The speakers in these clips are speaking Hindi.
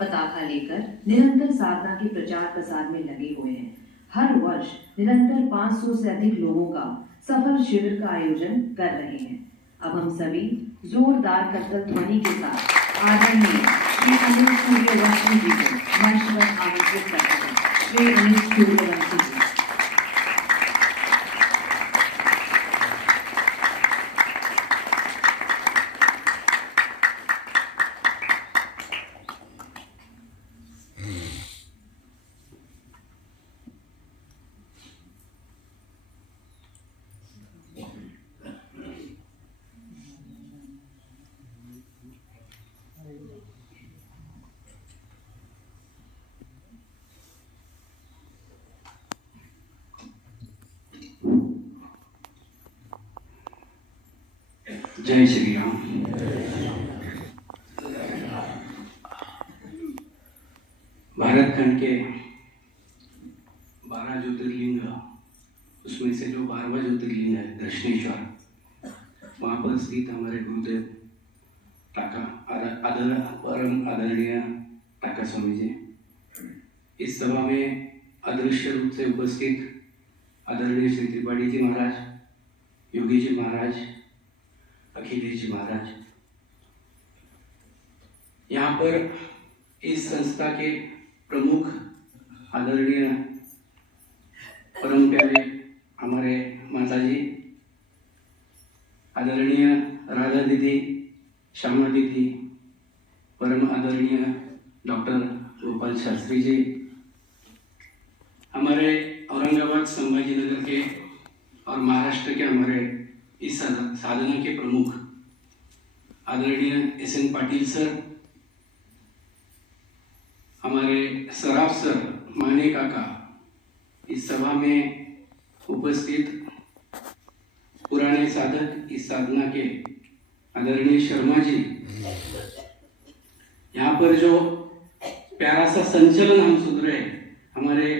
पताका लेकर निरंतर साधना के प्रचार प्रसार में लगे हुए हैं। हर वर्ष निरंतर 500 से अधिक लोगों का सफल शिविर का आयोजन कर रहे हैं। अब हम सभी जोरदार करतल ध्वनि के साथ आदरणीय श्री अनिल सूर्यवंशी जी को मंच पर आमंत्रित करते हैं। श्री अनिल सूर्यवंशी जी। जय श्री राम। भारत खंड के 12 ज्योतिर्लिंग, उसमें से जो 12वां ज्योतिर्लिंग है दक्षिणेश्वर, वहाँ पर स्थित हमारे गुरुदेव टाका परम आदरणीय टाका स्वामी जी, इस सभा में अदृश्य रूप से उपस्थित आदरणीय श्री त्रिपाठी जी महाराज, योगी जी महाराज, अखिलेश जी महाराज, यहाँ पर इस संस्था के प्रमुख आदरणीय परम प्यारे हमारे माता जी, आदरणीय राधा दीदी, श्यामा दीदी, परम आदरणीय डॉक्टर गोपाल शास्त्री जी, हमारे औरंगाबाद संभाजी नगर के और महाराष्ट्र के हमारे इस साधना के प्रमुख आदरणीय SN पाटिल सर, हमारे सराफ सर, माने काका, इस सभा में उपस्थित पुराने साधक इस साधना के आदरणीय शर्मा जी, यहाँ पर जो प्यारा सा संचलन हम सुन रहे हमारे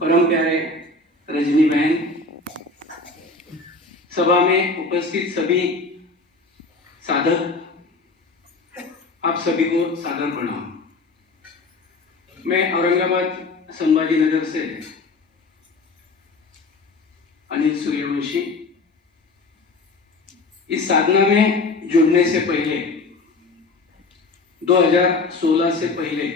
परम प्यारे रजनी बहन, सभा में उपस्थित सभी साधक, आप सभी को सादर प्रणाम। मैं औरंगाबाद संभाजी नगर से अनिल सूर्यवंशी, इस साधना में जुड़ने से पहले 2016 से पहले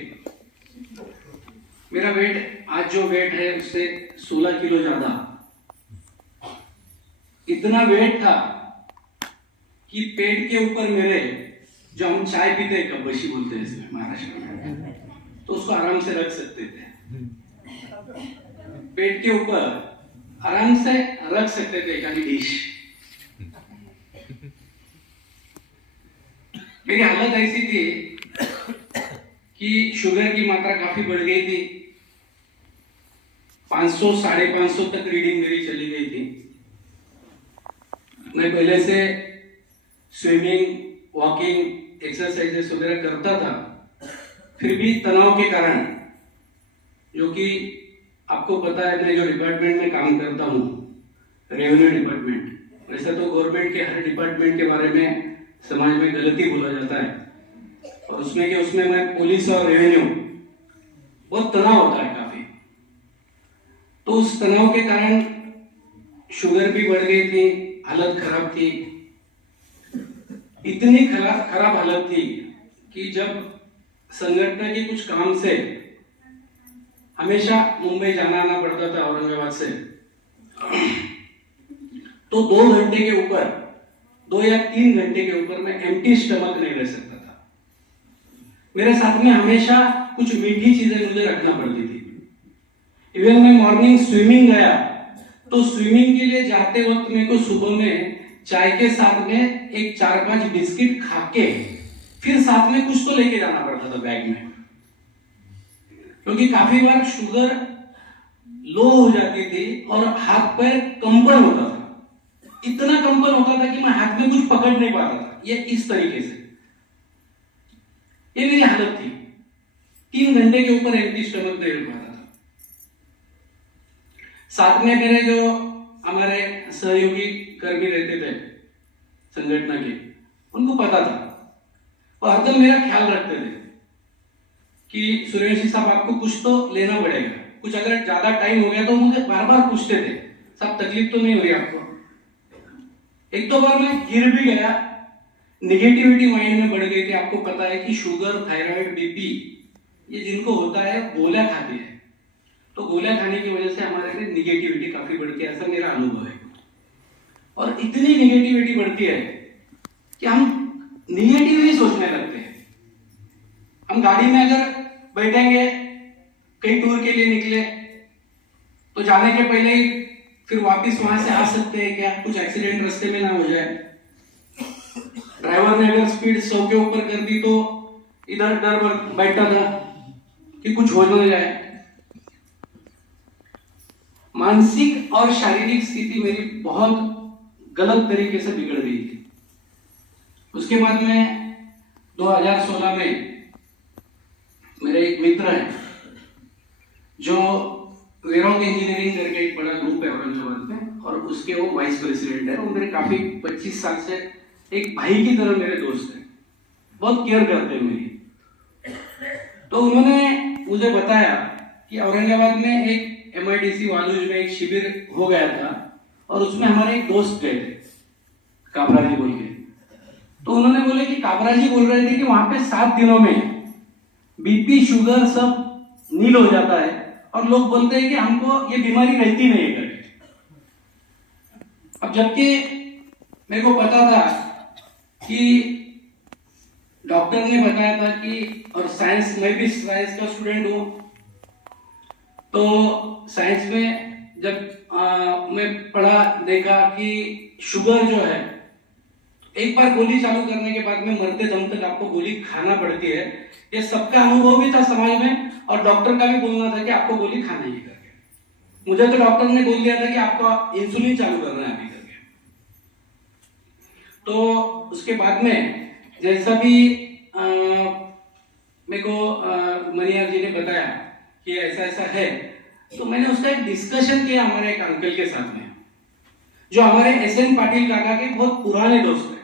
मेरा वेट, आज जो वेट है उससे 16 किलो ज्यादा, इतना वेट था कि पेट के ऊपर मेरे, जो हम चाय पीते हैं कब्बशी बोलते हैं इसमें महाराष्ट्र में, तो उसको आराम से रख सकते थे, पेट के ऊपर आराम से रख सकते थे एक डिश। मेरी हालत ऐसी थी कि शुगर की मात्रा काफी बढ़ गई थी, 500 550 तक रीडिंग मेरी चली गई थी। मैं पहले से स्विमिंग, वॉकिंग, एक्सरसाइजेस वगैरह करता था, फिर भी तनाव के कारण, जो कि आपको पता है मैं जो डिपार्टमेंट में काम करता हूँ, रेवेन्यू डिपार्टमेंट, वैसे तो गवर्नमेंट के हर डिपार्टमेंट के बारे में समाज में गलती बोला जाता है, और उसमें मैं पुलिस और रेवेन्यू, बहुत तनाव होता है काफी, तो उस तनाव के कारण शुगर भी बढ़ गई थी, हालत खराब थी, इतनी खराब हालत थी कि जब संगठन के कुछ काम से हमेशा मुंबई जाना आना पड़ता था औरंगाबाद से, तो 2 घंटे के ऊपर, 2 या 3 घंटे के ऊपर मैं एम्प्टी स्टमक नहीं रह सकता था। मेरे साथ में हमेशा कुछ मीठी चीजें मुझे रखना पड़ती थी। इवन मैं मॉर्निंग स्विमिंग गया तो स्विमिंग के लिए जाते वक्त मेरे को सुबह में चाय के साथ में एक 4-5 बिस्किट खा के फिर साथ में कुछ तो लेके जाना पड़ता था बैग में, क्योंकि काफी बार शुगर लो हो जाती थी और हाथ पैर कंपन होता था, इतना कंपन होता था कि मैं हाथ में कुछ पकड़ नहीं पाता था। ये इस तरीके से, ये मेरी हालत थी। 3 घंटे के ऊपर एम्प्टी स्टमक नहीं रह पाता था। साथ में मेरे जो हमारे सहयोगी कर्मी रहते थे संगठन के, उनको पता था और हरदम मेरा ख्याल रखते थे कि सूर्यवंशी साहब आपको कुछ तो लेना पड़ेगा, कुछ अगर ज्यादा टाइम हो गया तो मुझे बार बार पूछते थे साहब तकलीफ तो नहीं हो रही आपको। एक दो बार मैं गिर भी गया, निगेटिविटी माइंड में बढ़ गई थी। आपको पता है कि शुगर, थायराइड, बीपी ये जिनको होता है गोलियां खाते हैं, तो गोलियां खाने की वजह से हमारे में निगेटिविटी काफी बढ़ती है, ऐसा मेरा अनुभव है। और इतनी निगेटिविटी बढ़ती है कि हम निगेटिव ही सोचने लगते हैं। हम गाड़ी में अगर बैठेंगे, कई टूर के लिए निकले, तो जाने के पहले ही फिर वापस वहां से आ सकते हैं क्या, कुछ एक्सीडेंट रास्ते में ना हो जाए। ड्राइवर ने अगर स्पीड 100 के ऊपर कर दी तो इधर डर बैठा था कि कुछ हो ना जाए। मानसिक और शारीरिक स्थिति मेरी बहुत गलत तरीके से बिगड़ गई थी। उसके बाद में 2016 में मेरे एक मित्र है जो वेरोंग इंजीनियरिंग करके एक बड़ा ग्रुप है औरंगाबाद में, और उसके वो वाइस प्रेसिडेंट है। वो मेरे काफी 25 साल से एक भाई की तरह मेरे दोस्त हैं, बहुत केयर करते हैं मेरी। तो उन्होंने मुझे बताया कि औरंगाबाद में एक MIDC वालूज में एक शिविर हो गया था, और उसमें हमारे एक दोस्त गए थे, काबरा जी बोल के। तो उन्होंने बोले कि काबरा जी बोल रहे थे कि वहां पे 7 दिनों में बीपी, शुगर सब नील हो जाता है, और लोग बोलते हैं कि हमको ये बीमारी रहती नहीं है करके। अब जबकि मेरे को पता था कि डॉक्टर ने बताया था कि, और साइंस, मैं भी साइंस का स्टूडेंट हूं, तो साइंस में जब मैं पढ़ा देखा कि शुगर जो है, एक बार गोली चालू करने के बाद में मरते दम तक आपको गोली खाना पड़ती है। ये सबका अनुभव भी था समाज में, और डॉक्टर का भी बोलना था कि आपको गोली खाना ही करके। मुझे तो डॉक्टर ने बोल दिया था कि आपको इंसुलिन चालू करना है अभी करके। तो उसके बाद में जैसा भी मेरे को मनियार जी ने बताया कि ऐसा ऐसा है, तो मैंने उसका एक डिस्कशन किया हमारे एक अंकल के साथ में, जो हमारे SN पाटिल काका के बहुत पुराने दोस्त हैं।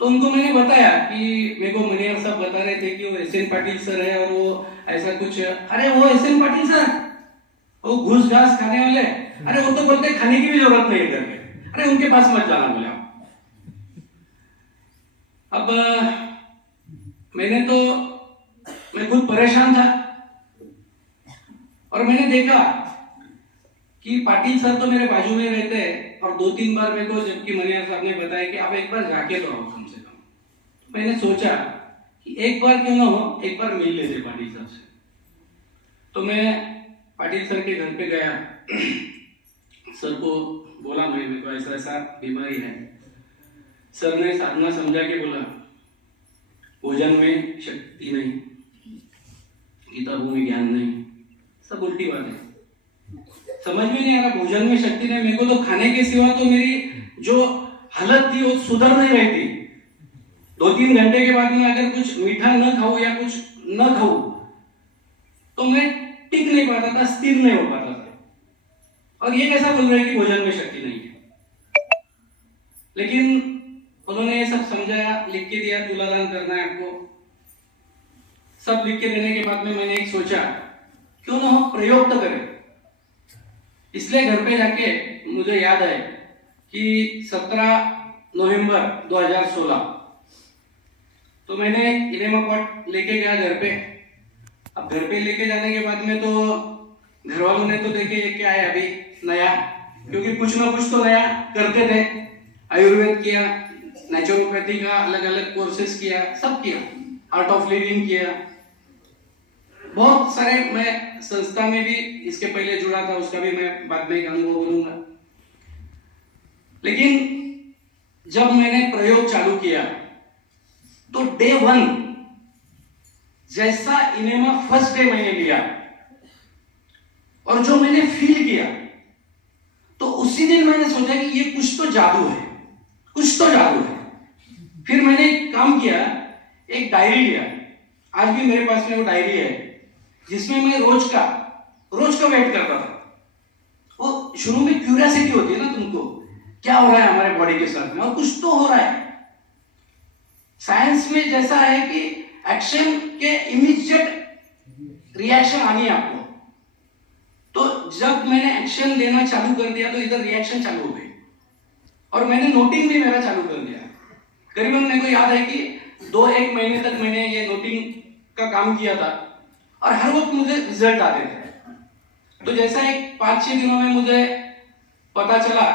तो उनको मैंने बताया कि मेरे को मनियार साहब बता रहे थे कि वो SN पाटिल सर है, और वो ऐसा कुछ, अरे वो SN पाटिल सर, वो घूस घास खाने वाले, अरे वो तो बोलते खाने की भी जरूरत नहीं है करके, अरे उनके पास मत जाना बोले। अब मैं खुद परेशान था, और मैंने देखा कि पाटिल सर तो मेरे बाजू में रहते हैं, और 2-3 बार मेरे को जबकि मनियार साहब ने बताया कि आप एक बार जाके तो आओ कम से कम। तो मैंने सोचा कि एक बार क्यों ना हो, एक बार मिल लेते पाटिल साहब से। तो मैं पाटिल सर के घर पे गया, सर को बोला मेरे को ऐसा ऐसा बीमारी है। सर ने साधना समझा के बोला, भोजन में शक्ति नहीं, किताबों में ज्ञान नहीं, सब उल्टी बात है। समझ में नहीं आ रहा, भोजन में शक्ति नहीं, मेरे को तो खाने के सिवा तो मेरी जो हालत थी वो सुधर नहीं रही थी। 2-3 घंटे के बाद में अगर कुछ मीठा न खाऊं या कुछ न खाऊं तो मैं टिक नहीं पाता था, स्थिर नहीं हो पाता था। और ये कैसा बोल रहे हैं कि भोजन में शक्ति नहीं है। लेकिन उन्होंने ये सब समझाया, लिख के दिया, तुलादान करना है आपको। सब लिख के देने के बाद में मैंने एक सोचा, क्यों ना हम प्रयोग तो करें। इसलिए घर पे जाके मुझे याद है कि 17 नवंबर 2016 तो मैंने इनेमा पॉट लेके गया घर पे। अब घर पे लेके जाने के बाद में तो घर वालों ने तो देखे ये क्या है अभी नया, क्योंकि कुछ ना कुछ तो नया करते थे। आयुर्वेद किया, नेचुरोपैथी का अलग अलग कोर्सेस किया, सब किया, आर्ट ऑफ लिविंग किया, बहुत सारे। मैं संस्था में भी इसके पहले जुड़ा था, उसका भी मैं बाद में एक अनुभव बोलूंगा। लेकिन जब मैंने प्रयोग चालू किया तो डे 1 जैसा इनेमा फर्स्ट डे मैंने लिया और जो मैंने फील किया, तो उसी दिन मैंने सोचा कि ये कुछ तो जादू है, कुछ तो जादू है। फिर मैंने एक काम किया, एक डायरी लिया। आज भी मेरे पास में वो डायरी है, जिसमें मैं रोज का वेट करता था। वो शुरू में क्यूरियोसिटी होती है ना तुमको, क्या हो रहा है हमारे बॉडी के साथ में, और कुछ तो हो रहा है। साइंस में जैसा है कि एक्शन के इमीडिएट रिएक्शन आनी है आपको। तो जब मैंने एक्शन लेना चालू कर दिया तो इधर रिएक्शन चालू हो गई और मैंने नोटिंग भी मेरा चालू कर दिया। करीबन मेरे को याद है कि 2-1 महीने तक मैंने ये नोटिंग का काम किया था और हर वक्त मुझे रिजल्ट आते थे। तो जैसा एक 5-6 दिनों में मुझे पता चला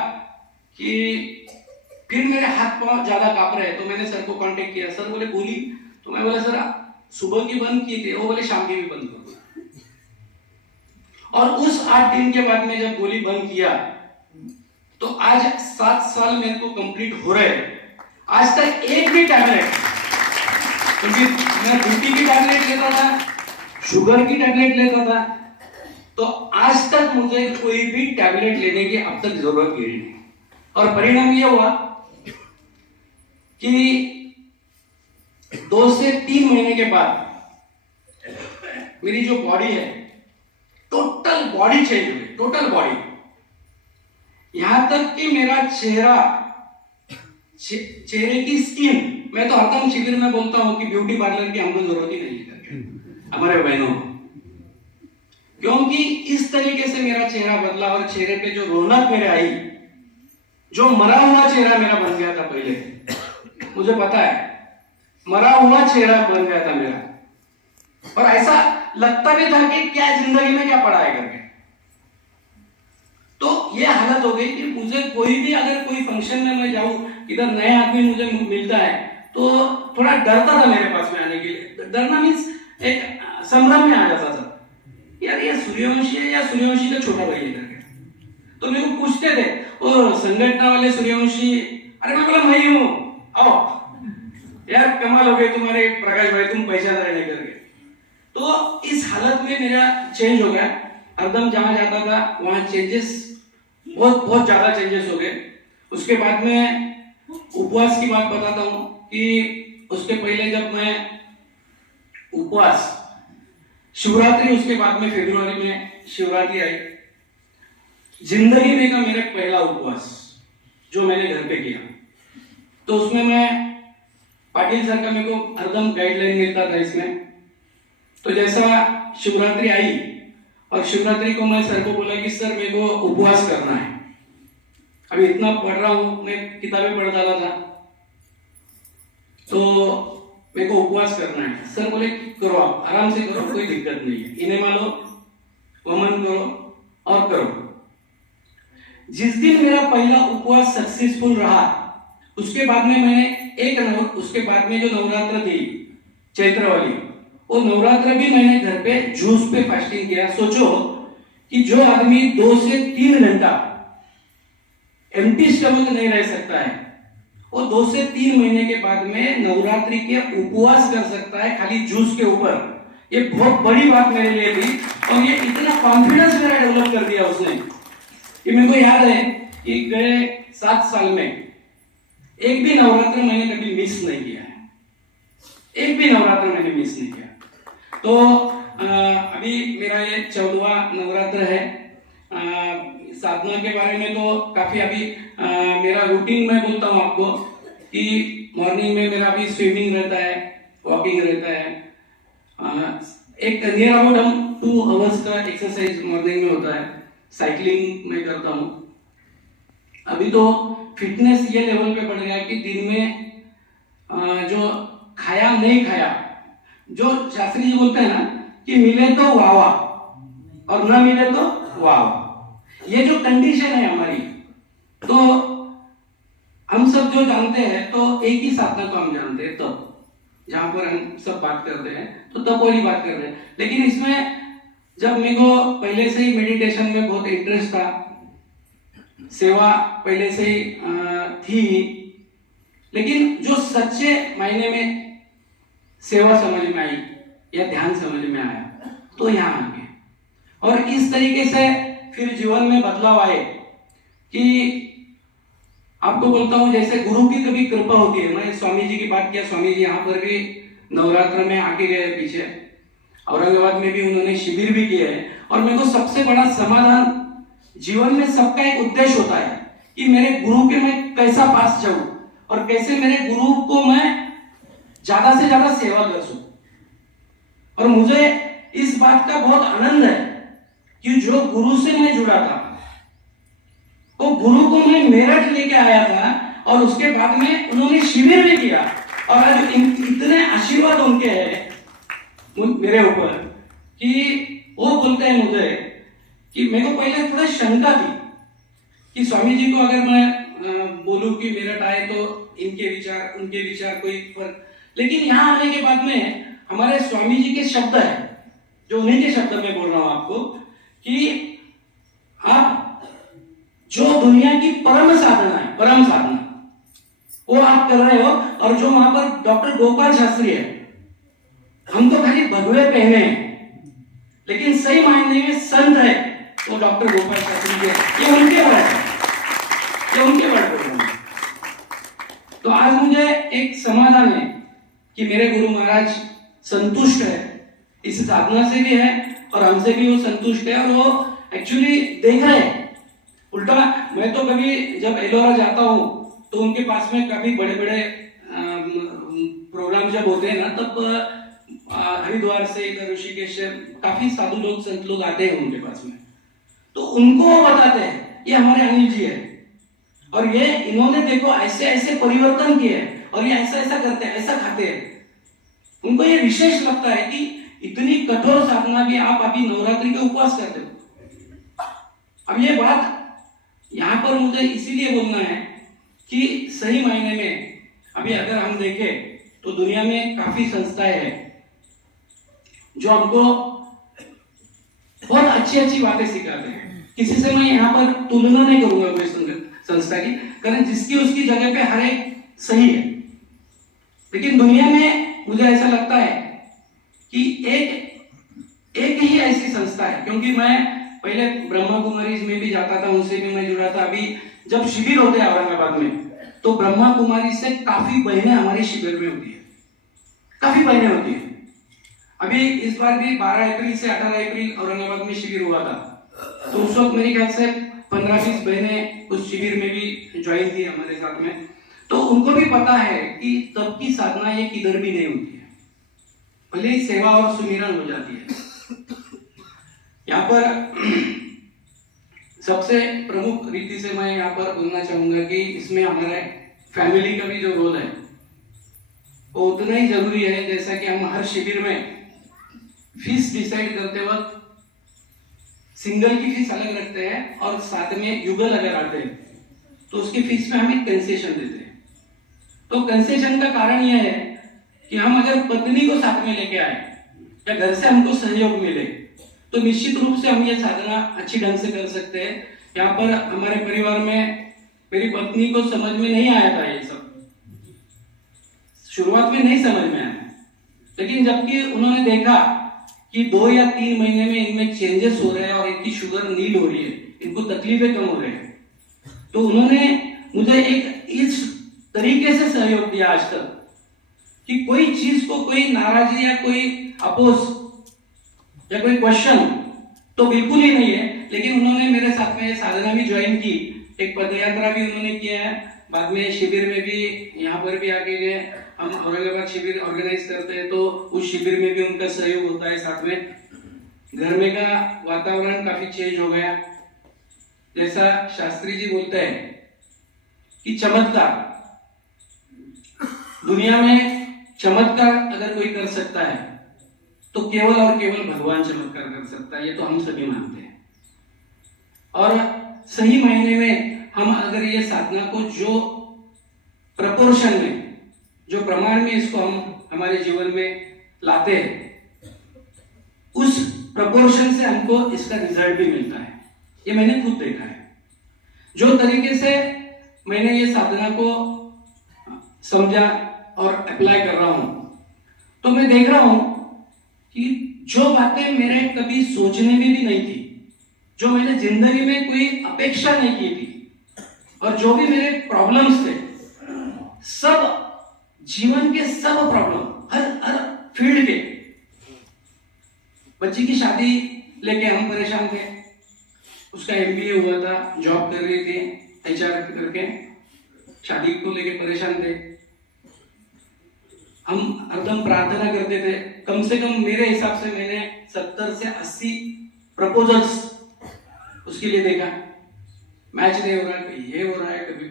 कि फिर मेरे हाथ पांव ज्यादा कांप रहे हैं, तो मैंने सर को कांटेक्ट किया। सर बोले गोली, तो मैं बोला सर सुबह की बंद की थी, वो बोले शाम की भी बंद करो। और उस 8 दिन के बाद में जब गोली बंद किया तो आज 7 साल मेरे को कंप्लीट हो रहे हैं। आज तक एक भी टैबलेट, क्योंकि मैं बीपी की टैबलेट लेता था, शुगर की टैबलेट लेता था, तो आज तक मुझे कोई भी टैबलेट लेने की अब तक जरूरत गिरी नहीं। और परिणाम यह हुआ कि 2 से 3 महीने के बाद मेरी जो बॉडी है, टोटल बॉडी चेंज हुई, टोटल बॉडी। यहां तक कि मेरा चेहरे की स्किन, मैं तो हरदम शिविर में बोलता हूं कि ब्यूटी पार्लर की हमको जरूरत ही नहीं है हमारे बहनों को, क्योंकि इस तरीके से मेरा चेहरा बदला और चेहरे पे जो रौनक मेरे आई, जो मरा हुआ चेहरा मेरा बन गया था पहले, मुझे पता है मरा हुआ चेहरा बन गया था मेरा, और ऐसा लगता भी था कि क्या जिंदगी में क्या पड़ा है करके। तो ये हालत हो गई कि मुझे कोई भी, अगर कोई फंक्शन में मैं जाऊं, इधर नए आदमी मुझे मिलता है तो थोड़ा डरता था मेरे पास में आने के लिए। डरना मीन्स एक संभ्रम में आ जाता था, यार ये सूर्यवंशी है या सूर्यवंशी का छोटा भाई है करके। तो मेरे को पूछते थे वो संगठना वाले सूर्यवंशी, अरे मैं बोला मैं ही हूं, आओ यार कमाल हो गई तुम्हारे प्रकाश भाई, तुम पहचान रहे नहीं करके। तो इस हालत में मेरा चेंज हो गया, एकदम जहां जाता था वहां चेंजेस, बहुत ज्यादा चेंजेस हो गए। उसके बाद में उपवास की बात बताता हूं कि उसके पहले जब मैं उपवास, शिवरात्रि, उसके बाद में फरवरी में शिवरात्रि आई, जिंदगी में का मेरा पहला उपवास जो मैंने घर पे किया, तो उसमें मैं पाटिल सर का मेरे को हरदम गाइडलाइन मिलता था इसमें। तो जैसा शिवरात्रि आई और शिवरात्रि को मैं सर को बोला कि सर मेरे को उपवास करना है, अभी इतना पढ़ रहा हूं, मैं किताबें पढ़ डाला था, तो मेरे को उपवास करना है। सर बोले करो, आप आराम से करो, कोई दिक्कत नहीं है, इन्हें मानो वमन करो और करो। जिस दिन मेरा पहला उपवास सक्सेसफुल रहा, उसके बाद में मैंने उसके बाद में जो नवरात्र थी चैत्र वाली, वो नवरात्र भी मैंने घर पे जूस पे फास्टिंग किया। सोचो कि जो आदमी 2 से 3 घंटा एम्प्टी स्टमक नहीं रह सकता है, वो 2 से 3 महीने के बाद में नवरात्रि के उपवास कर सकता है खाली जूस के ऊपर। ये बहुत बड़ी बात मेरे लिए थी और ये इतना कॉन्फिडेंस मेरा डेवलप कर दिया उसने कि मेरे को याद है कि गए 7 साल में एक भी नवरात्र मैंने कभी मिस नहीं किया है, एक भी नवरात्र मैंने मिस नहीं किया। तो अभी मेरा ये 14वां नवरात्र है। साधना के बारे में तो काफी अभी मेरा रूटीन मैं बोलता हूँ आपको कि मॉर्निंग में मेरा अभी स्विमिंग रहता है, वॉकिंग रहता है, एक नियर अबाउट हम 2 आवर्स का एक्सरसाइज मॉर्निंग में होता है, साइकिलिंग मैं करता हूँ। अभी तो फिटनेस ये लेवल पे बढ़ गया कि दिन में जो खाया नहीं खाया, जो शास्त्री जी बोलते हैं ना कि मिले तो वावा और ना मिले तो वाव, ये जो कंडीशन है हमारी, तो हम सब जो जानते हैं तो एक ही साधना को हम जानते हैं, तब जहां पर हम सब बात करते हैं तो तब वाली बात कर रहे हैं। लेकिन इसमें जब मेरे को पहले से ही मेडिटेशन में बहुत इंटरेस्ट था, सेवा पहले से ही थी, लेकिन जो सच्चे मायने में सेवा समझ में आई या ध्यान समझ में आया तो यहाँ आ गए। और इस तरीके से फिर जीवन में बदलाव आए कि आपको बोलता हूं जैसे गुरु की कभी कृपा होती है। मैं स्वामी जी की बात किया, स्वामी जी यहाँ पर भी नवरात्र में आके गए, पीछे औरंगाबाद में भी उन्होंने शिविर भी किए है। और मेरे को सबसे बड़ा समाधान, जीवन में सबका एक उद्देश्य होता है कि मेरे गुरु के मैं कैसा पास जाऊं और कैसे मेरे गुरु को मैं ज्यादा से ज्यादा सेवा कर सकूं। और मुझे इस बात का बहुत आनंद है कि जो गुरु से मैं जुड़ा था, वो गुरु को मैं मेरठ लेके आया था और उसके बाद में उन्होंने शिविर भी किया, और आज इतने आशीर्वाद उनके हैं मेरे ऊपर कि वो बोलते हैं मुझे कि मेरे को पहले थोड़ा शंका थी कि स्वामी जी को अगर मैं बोलूं कि मेरठ आए तो इनके विचार उनके विचार कोई फर्क, लेकिन यहाँ आने के बाद में हमारे स्वामी जी के शब्द है, जो उन्हीं के शब्द में बोल रहा हूं आपको, कि आप जो दुनिया की परम साधना है, परम साधना वो आप कर रहे हो, और जो वहां पर डॉक्टर गोपाल शास्त्री है, हम तो खाली भगवे पहने हैं, लेकिन सही मायने में संत है वो डॉक्टर गोपाल शास्त्री के, ये उनके वर्ड है, ये उनके वर्ड बोल रहे हैं। तो आज मुझे एक समाधान है कि मेरे गुरु महाराज संतुष्ट है, इस साधना से भी है और हमसे भी वो संतुष्ट है, और वो एक्चुअली देख रहे हैं। उल्टा मैं तो कभी जब एलोरा जाता हूँ तो उनके पास में काफी बड़े बड़े प्रोग्राम जब होते हैं ना, तब हरिद्वार से इधर ऋषिकेश से काफी साधु लोग संत लोग आते हैं उनके पास में, तो उनको वो बताते हैं ये हमारे अनिल जी है, और ये इन्होंने देखो ऐसे ऐसे परिवर्तन किए हैं, और ये ऐसा ऐसा करते हैं, ऐसा खाते हैं। उनको ये विशेष लगता है कि इतनी कठोर साधना भी आप अभी नवरात्रि के उपवास करते हो। अब ये बात यहां पर मुझे इसीलिए बोलना है कि सही मायने में अभी अगर हम देखें तो दुनिया में काफी संस्थाएं हैं जो हमको बहुत अच्छी अच्छी बातें सिखाते हैं। किसी से मैं यहाँ पर तुलना नहीं करूंगा कोई संस्था की, कारण जिसकी उसकी जगह पे हर एक सही है, लेकिन दुनिया में मुझे ऐसा लगता है कि एक ही ऐसी संस्था है, क्योंकि मैं पहले ब्रह्मा कुमारी में भी जाता था, उनसे भी मैं जुड़ा था। अभी जब शिविर होते हैं औरंगाबाद में, तो ब्रह्मा कुमारी से काफी बहनें हमारे शिविर में होती है, काफी बहनें होती है। अभी इस बार भी 12 अप्रैल से 18 अप्रैल औरंगाबाद में शिविर हुआ था, तो उस वक्त मेरे ख्याल से 15-20 बहनें उस शिविर में भी ज्वाइन थी हमारे साथ में। तो उनको भी पता है कि तब की साधना ये किधर भी नहीं होती है, भले ही सेवा और सुमिरन हो जाती है। यहाँ पर सबसे प्रमुख रीति से मैं यहाँ पर बोलना चाहूंगा कि इसमें हमारे फैमिली का भी जो रोल है वो उतना ही जरूरी है, जैसा कि हम हर शिविर में फीस डिसाइड करते वक्त सिंगल की फीस अलग रखते हैं और साथ में युगल अगर आते हैं तो उसकी फीस में हम एक कंसेशन देते हैं। तो कंसेशन का कारण यह है कि हम अगर पत्नी को साथ में लेके आए या घर से हमको सहयोग मिले तो निश्चित रूप से हम ये साधना अच्छी ढंग से कर सकते हैं। यहाँ पर हमारे परिवार में मेरी पत्नी को समझ में नहीं आया था, ये सब शुरुआत में नहीं समझ में आया, लेकिन जबकि उन्होंने देखा कि 2 या 3 महीने में इनमें चेंजेस हो रहे हैं और इनकी शुगर नील हो रही है, इनको तकलीफें कम हो रही है, तो उन्होंने मुझे एक इस तरीके से सहयोग दिया आज तक कि कोई चीज को कोई नाराजगी या कोई अपोज या कोई क्वेश्चन तो बिल्कुल ही नहीं है। लेकिन उन्होंने मेरे साथ में साधना भी ज्वाइन की, एक पदयात्रा भी उन्होंने किया है, बाद में शिविर में भी यहाँ पर भी आके गए। हम औरंगाबाद शिविर ऑर्गेनाइज करते हैं तो उस शिविर में भी उनका सहयोग होता है साथ में। घर में का वातावरण काफी चेंज हो गया, जैसा शास्त्री जी बोलते हैं कि चमत्कार, दुनिया में चमत्कार अगर कोई कर सकता है तो केवल और केवल भगवान चमत्कार कर सकता है, ये तो हम सभी मानते हैं। और सही मायने में हम अगर ये साधना को जो प्रपोर्शन में, जो प्रमाण में इसको हम हमारे जीवन में लाते हैं, उस प्रपोर्शन से हमको इसका रिजल्ट भी मिलता है। ये मैंने खुद देखा है। जो तरीके से मैंने ये साधना को समझा और अप्लाई कर रहा हूं, तो मैं देख रहा हूं कि जो बातें मेरे कभी सोचने में भी नहीं थी, जो मैंने जिंदगी में कोई अपेक्षा नहीं की थी, और जो भी मेरे प्रॉब्लम्स थे, सब जीवन के सब प्रॉब्लम, हर फील्ड के, बच्ची की शादी लेके हम परेशान थे, उसका MBA हुआ था, जॉब कर रही थी HR करके, शादी को लेके परेशान थे। हम हरदम प्रार्थना करते थे। कम से कम मेरे हिसाब से मैंने 70 से 80 प्रपोजल्स उसके लिए देखा। मैच नहीं हो रहा है, कभी ये हो रहा है, कभी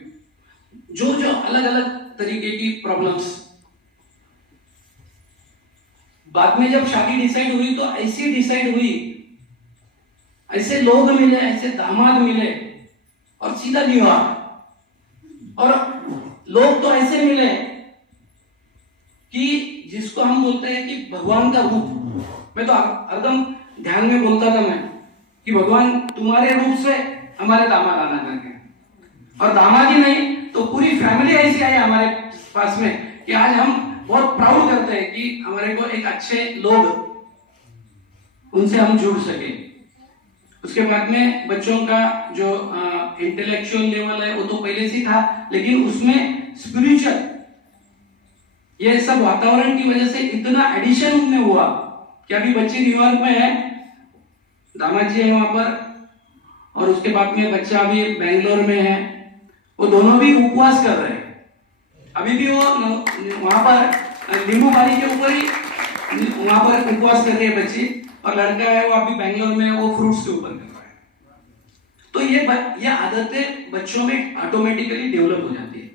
जो जो अलग अलग तरीके की प्रॉब्लम्स। बाद में जब शादी डिसाइड हुई तो ऐसी डिसाइड हुई, ऐसे लोग मिले, ऐसे दामाद मिले और सीधा विवाह। और लोग तो ऐसे मिले कि जिसको हम बोलते हैं कि भगवान का रूप। मैं तो हरदम ध्यान में बोलता था मैं कि भगवान तुम्हारे रूप से हमारे दामाद आना करके, और दामाद ही नहीं तो पूरी फैमिली ऐसी आई हमारे पास में कि आज हम बहुत प्राउड करते हैं कि हमारे को एक अच्छे लोग उनसे हम जुड़ सके। उसके बाद में बच्चों का जो इंटेलेक्चुअल लेवल है वो तो पहले से था, लेकिन उसमें स्पिरिचुअल ये सब वातावरण की वजह से इतना एडिशन उनमें हुआ कि अभी बच्चे न्यूयॉर्क में है, दामाद जी है वहां पर, और उसके बाद में बच्चा अभी बेंगलोर में है। वो दोनों भी उपवास कर रहे हैं। अभी भी वो वहां पर नींबू पानी के ऊपर ही वहां पर उपवास कर रही है बच्ची, और लड़का है वो अभी बेंगलोर में, वो फ्रूट्स के ऊपर कर रहा है। तो ये आदतें बच्चों में ऑटोमेटिकली डेवलप हो जाती है।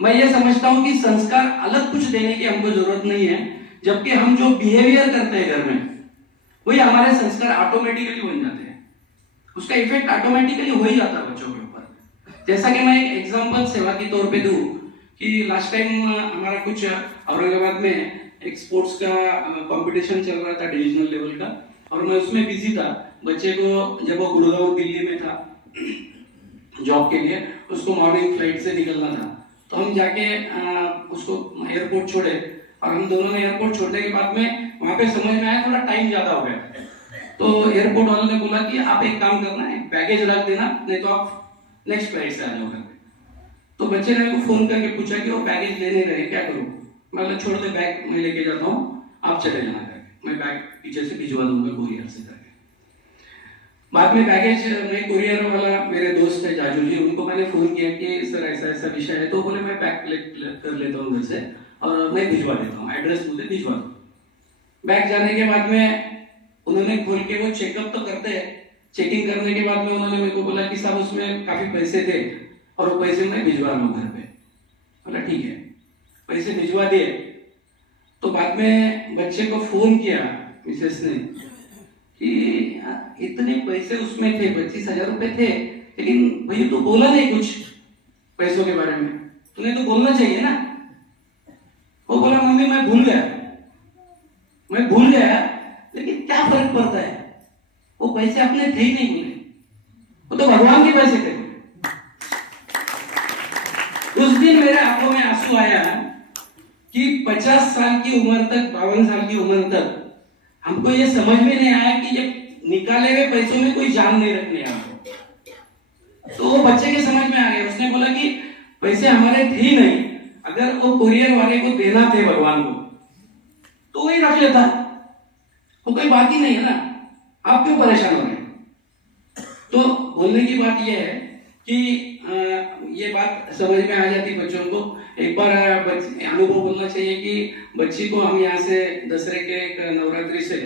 मैं ये समझता हूं कि संस्कार अलग कुछ देने की हमको जरूरत नहीं है, जबकि हम जो बिहेवियर करते हैं घर में वही हमारे संस्कार ऑटोमेटिकली बन जाते हैं। उसका इफेक्ट ऑटोमेटिकली हो ही जाता है बच्चों के ऊपर। जैसा कि मैं एक एग्जांपल सेवा के तौर पे दूं कि लास्ट टाइम हमारा कुछ औरंगाबाद में एक स्पोर्ट्स का कंपटीशन चल रहा था डिविजनल लेवल का, और मैं उसमें बिजी था। बच्चे को जब वो गुड़गांव दिल्ली में था जॉब के लिए, उसको मॉर्निंग फ्लाइट से निकलना था, तो हम जाके उसको एयरपोर्ट छोड़े, और हम दोनों ने एयरपोर्ट छोड़ने के बाद में वहां पे समझ में आया थोड़ा टाइम ज्यादा हो गया। तो एयरपोर्ट वालों ने बोला कि आप एक काम करना है, बैगेज रख देना, नहीं तो आप नेक्स्ट फ्लाइट से आ जाओ घर। तो बच्चे ने मेरे को फोन करके पूछा कि वो बैगेज ले नहीं रहे, क्या करूं? मैं बोला छोड़ दे, बैग मैं लेके जाता हूँ, आप चले जाना करके, मैं बैग पीछे से भिजवा दूंगा कोरियर से करके। बाद में बैगेज में कोरियर वाला मेरे दोस्त है जाजू जी, उनको मैंने फोन किया कि सर ऐसा ऐसा विषय है, तो बोले मैं बैग कलेक्ट कर लेता हूँ घर से और मैं भिजवा देता हूँ, एड्रेस मुझे भिजवा दो। बैग जाने के बाद में उन्होंने खोल के वो चेकअप तो करते हैं, चेकिंग करने के बाद में उन्होंने मेरे को बोला कि साहब उसमें काफी पैसे थे और वो पैसे मैं भिजवा रहा हूँ घर पे। बोला ठीक है, पैसे भिजवा दिए। तो बाद में बच्चे को फोन किया मिसेस ने कि इतने पैसे उसमें थे, 25,000 रुपए थे, लेकिन भाई तो बोला नहीं कुछ पैसों के बारे में, तूने तो बोलना चाहिए ना। वो बोला मम्मी मैं भूल गया, लेकिन क्या फर्क पड़ता है, वो पैसे अपने थे ही नहीं बोले, वो तो भगवान के पैसे थे। उस दिन मेरे आंखों में आंसू आया कि 50 साल की उम्र तक, 52 साल की उम्र तक हमको ये समझ में नहीं आया कि ये निकाले हुए पैसों में कोई जान नहीं रखने आपको। तो वो बच्चे के समझ में आ गया, उसने बोला कि पैसे हमारे थे ही नहीं, अगर वो कुरियर वाले को देना थे भगवान को तो वही रख लेता, वो कोई बात ही नहीं है ना, आप क्यों परेशान हो रहे हैं? तो बोलने की बात यह है कि ये बात समझ में आ जाती बच्चों को। एक बार अनुभव बोलना चाहिए कि बच्ची को हम यहाँ से दसरे के एक नवरात्रि से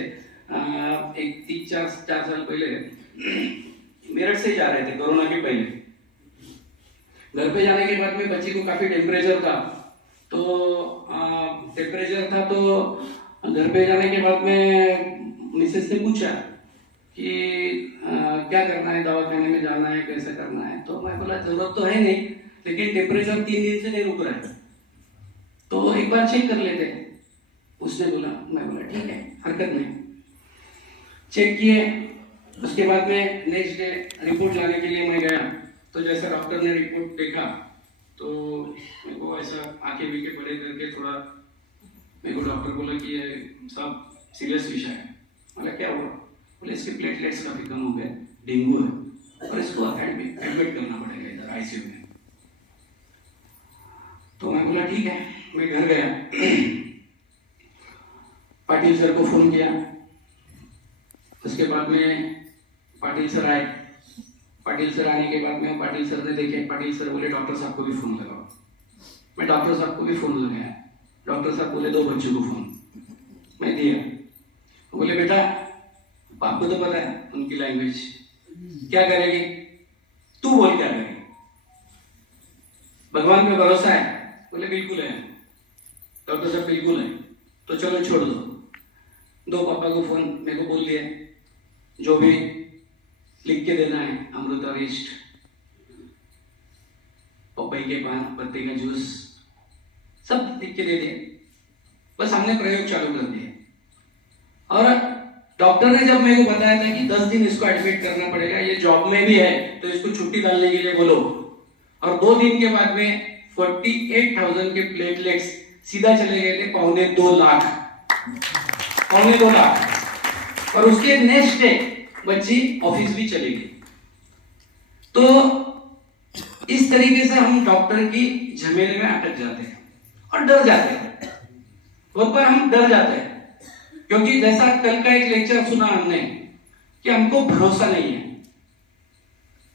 एक 3-4 साल पहले मेरठ से जा रहे थे, कोरोना के पहले। घर पे जाने के बाद में बच्ची को काफी टेम्परेचर था, तो घर पे जाने के बाद में मिसेस ने पूछा कि क्या करना है, दवाखाने में जाना है, कैसे करना है? तो मैं बोला जरूरत तो है नहीं, लेकिन टेम्परेचर 3 दिन से नहीं रुक रहा है, तो एक बार चेक कर लेते हैं। उसने बोला, मैं बोला ठीक है, हरकत नहीं। चेक किए, उसके बाद में नेक्स्ट डे रिपोर्ट लाने के लिए मैं गया, तो जैसे डॉक्टर ने रिपोर्ट देखा तो मेरे को ऐसा आंखें बीके बड़े करके थोड़ा, मेरे को डॉक्टर बोला कि ये सब सीरियस विषय है। बोला क्या हुआ? बोले इसके प्लेटलेट्स काफी कम हो गए, डेंगू है और इसको एडमिट करना पड़ेगा इधर आईसीयू में। तो मैं बोला ठीक है, मैं घर गया, पाटिल सर को फोन किया। उसके बाद में पाटिल सर आए, पाटिल सर आने के बाद में पाटिल सर ने देखे, पाटिल सर बोले डॉक्टर साहब को भी फोन लगाओ। मैं डॉक्टर साहब को भी फोन लगाया, डॉक्टर साहब बोले दो बच्चों को फोन। मैं दिया। बोले बेटा आपको तो पता है उनकी लैंग्वेज, क्या करेगी तू बोल, क्या करेगी, भगवान पे भरोसा है? बोले बिल्कुल है। डॉक्टर साहब बिल्कुल है, तो चलो छोड़ दो। दो पापा को फोन, मेरे को बोल दिया जो भी लिख के देना है, अमृताविष्ट, पपई के पान, पत्ते का जूस, सब लिख के दे दिए। बस हमने प्रयोग चालू कर दिया। और डॉक्टर ने जब मेरे को बताया था कि 10 दिन इसको एडमिट करना पड़ेगा, ये जॉब में भी है तो इसको छुट्टी डालने के लिए बोलो, और 2 दिन के बाद में 48,000 के प्लेटलेट्स सीधा चले गए थे 2.25 लाख, 2.25 लाख। और उसके नेक्स्ट डे बच्ची ऑफिस भी चली गई। तो इस तरीके से हम डॉक्टर की झमेले में अटक जाते हैं और डर जाते हैं। बहुत बार हम डर जाते हैं क्योंकि जैसा कल का एक लेक्चर सुना हमने कि हमको भरोसा नहीं है।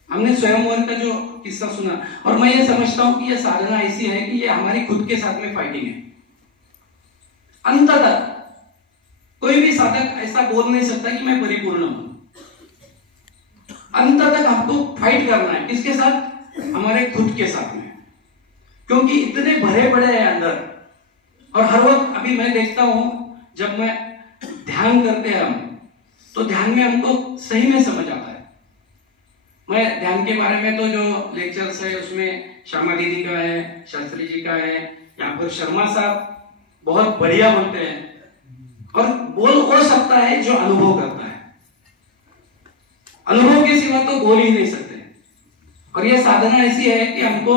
हमने स्वयंवर का जो किस्सा सुना, और मैं ये समझता हूं कि ये साधना ऐसी है कि ये हमारी खुद के साथ में फाइटिंग है। अंततः कोई भी साधक ऐसा बोल नहीं सकता कि मैं परिपूर्ण हूं। अंत तक हमको फाइट करना है, किसके साथ? हमारे खुद के साथ में, क्योंकि इतने भरे पड़े हैं अंदर। और हर वक्त अभी मैं देखता हूं, जब मैं ध्यान करते हैं हम, तो ध्यान में हमको सही में समझ आता है। मैं ध्यान के बारे में तो जो लेक्चर्स है उसमें श्यामा दीदी का है, शास्त्री जी का है, या फिर शर्मा साहब बहुत बढ़िया बोलते हैं, और बोल हो सकता है जो अनुभव करता है। अनुभव के सिवा तो बोल ही नहीं सकते। और यह साधना ऐसी है कि हमको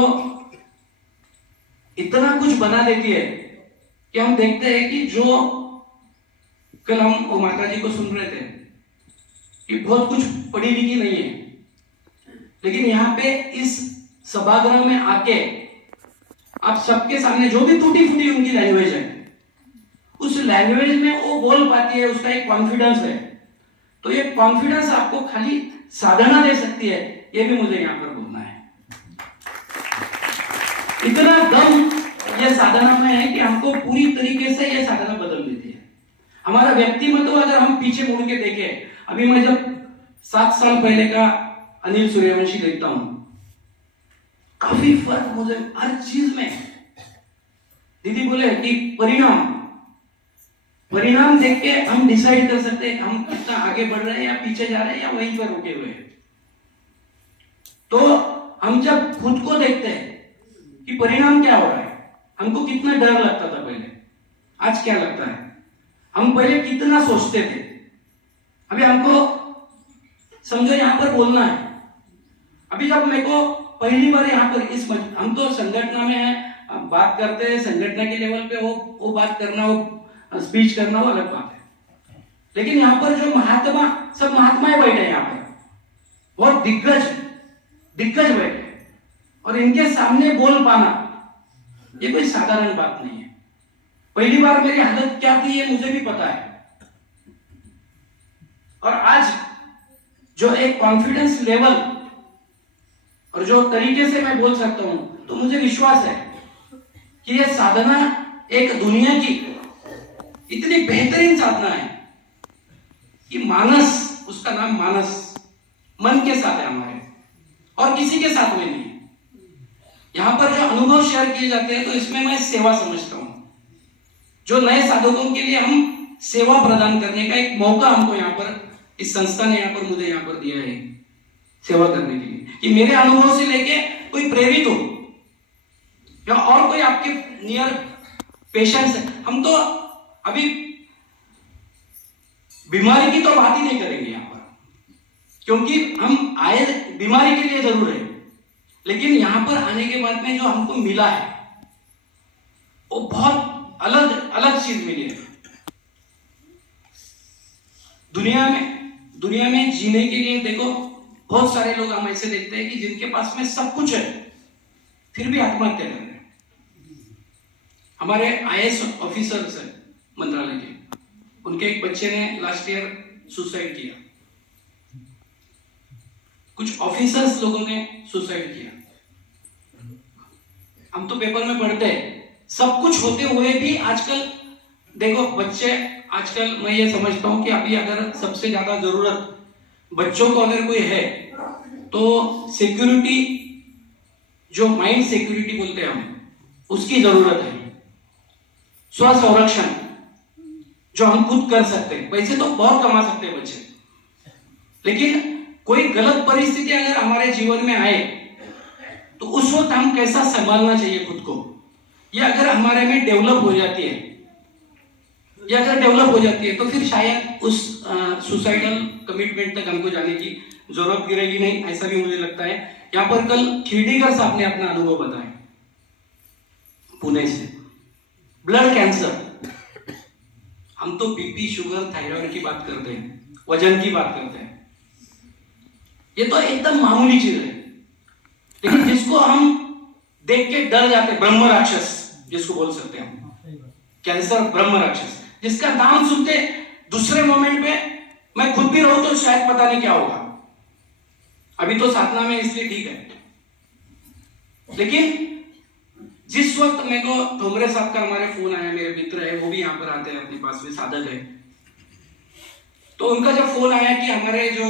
इतना कुछ बना देती है कि हम देखते हैं कि जो कल हम वो माता जी को सुन रहे थे कि बहुत कुछ पढ़ी लिखी नहीं है, लेकिन यहाँ पे इस सभागृह में आके आप सबके सामने जो भी टूटी फूटी उनकी लैंग्वेज है, उस लैंग्वेज में वो बोल पाती है, उसका एक कॉन्फिडेंस है। तो ये कॉन्फिडेंस आपको खाली साधना दे सकती है, ये भी मुझे यहां पर बोलना है। इतना दम ये साधना में है कि हमको पूरी तरीके से ये साधना बदल देती है। हमारा व्यक्तिमत्व अगर हम पीछे मुड़ के देखें, अभी मैं जब 7 साल पहले का अनिल सूर्यवंशी देखता हूं, काफी फर्क मुझे हर चीज में। दीदी बोले कि परिणाम देख के हम डिसाइड कर सकते हैं हम कितना आगे बढ़ रहे हैं या पीछे जा रहे हैं या वहीं पर रुके हुए हैं। तो हम जब खुद को देखते हैं कि परिणाम क्या हो रहा है, हमको कितना डर लगता था पहले, आज क्या लगता है, हम पहले कितना सोचते थे। अभी हमको समझो यहां पर बोलना है। अभी जब मेरे को पहली बार यहाँ पर हम तो संगठन में है, बात करते हैं संगठन के लेवल पे, वो बात करना, वो स्पीच करना, वो अलग बात है। लेकिन यहाँ पर जो सब महात्माएं बैठे हैं, यहाँ पर बहुत दिग्गज बैठे, और इनके सामने बोल पाना ये कोई साधारण बात नहीं है। पहली बार मेरी हालत क्या थी ये मुझे भी पता है, और आज जो एक कॉन्फिडेंस लेवल और जो तरीके से मैं बोल सकता हूं, तो मुझे विश्वास है कि यह साधना एक दुनिया की इतनी बेहतरीन साधना है कि मानस, उसका नाम मानस, मन के साथ है हमारे, और किसी के साथ में नहीं है। यहां पर जो अनुभव शेयर किए जाते हैं, तो इसमें मैं सेवा समझता हूं। जो नए साधकों के लिए हम सेवा प्रदान करने का एक मौका हमको यहाँ पर इस संस्था ने यहाँ पर मुझे यहाँ पर दिया है सेवा करने के लिए, कि मेरे अनुभव से लेके कोई प्रेरित हो या और कोई आपके नियर पेशेंट्स है। हम तो अभी बीमारी की तो बात ही नहीं करेंगे यहाँ पर, क्योंकि हम आए बीमारी के लिए जरूर है, लेकिन यहां पर आने के बाद में जो हमको मिला है वो बहुत अलग चीज मिली है। दुनिया में जीने के लिए देखो, बहुत सारे लोग हम ऐसे देखते हैं कि जिनके पास में सब कुछ है फिर भी आत्महत्या कर रहे हैं। हमारे IAS ऑफिसर्स है मंत्रालय के, उनके एक बच्चे ने लास्ट ईयर सुसाइड किया, कुछ ऑफिसर्स लोगों ने सुसाइड किया। हम तो पेपर में पढ़ते हैं सब कुछ होते हुए भी आजकल देखो बच्चे, आजकल मैं ये समझता हूं कि अभी अगर सबसे ज्यादा जरूरत बच्चों को अगर कोई है तो सिक्योरिटी, जो माइंड सिक्योरिटी बोलते हैं हम, उसकी जरूरत है। स्व संरक्षण जो हम खुद कर सकते हैं। पैसे तो बहुत कमा सकते हैं बच्चे, लेकिन कोई गलत परिस्थिति अगर हमारे जीवन में आए तो उस वक्त हम कैसा संभालना चाहिए खुद को, ये अगर हमारे में डेवलप हो जाती है, ये अगर डेवलप हो जाती है तो फिर शायद उस सुसाइडल कमिटमेंट तक हमको जाने की जरूरत गिरेगी नहीं, ऐसा भी मुझे लगता है। यहाँ पर कल खिरडीकर साहब ने अपना अनुभव बताया पुणे से, ब्लड कैंसर। हम तो बीपी, शुगर, थायराइड की बात करते हैं, वजन की बात करते हैं, ये तो एकदम मामूली चीज है, लेकिन जिसको हम देख के डर जाते हैं, ब्रह्म राक्षस जिसको बोल सकते हैं हम, कैंसर ब्रह्म राक्षस, जिसका नाम सुनते दूसरे मोमेंट पे मैं खुद भी रहूं तो शायद पता नहीं क्या होगा। अभी तो साधना में इसलिए ठीक है, लेकिन जिस वक्त मेरे को ठोमरे साहब का हमारे फोन आया, मेरे मित्र है वो भी यहाँ पर आते हैं, अपने पास में साधक है, तो उनका जब फोन आया कि हमारे जो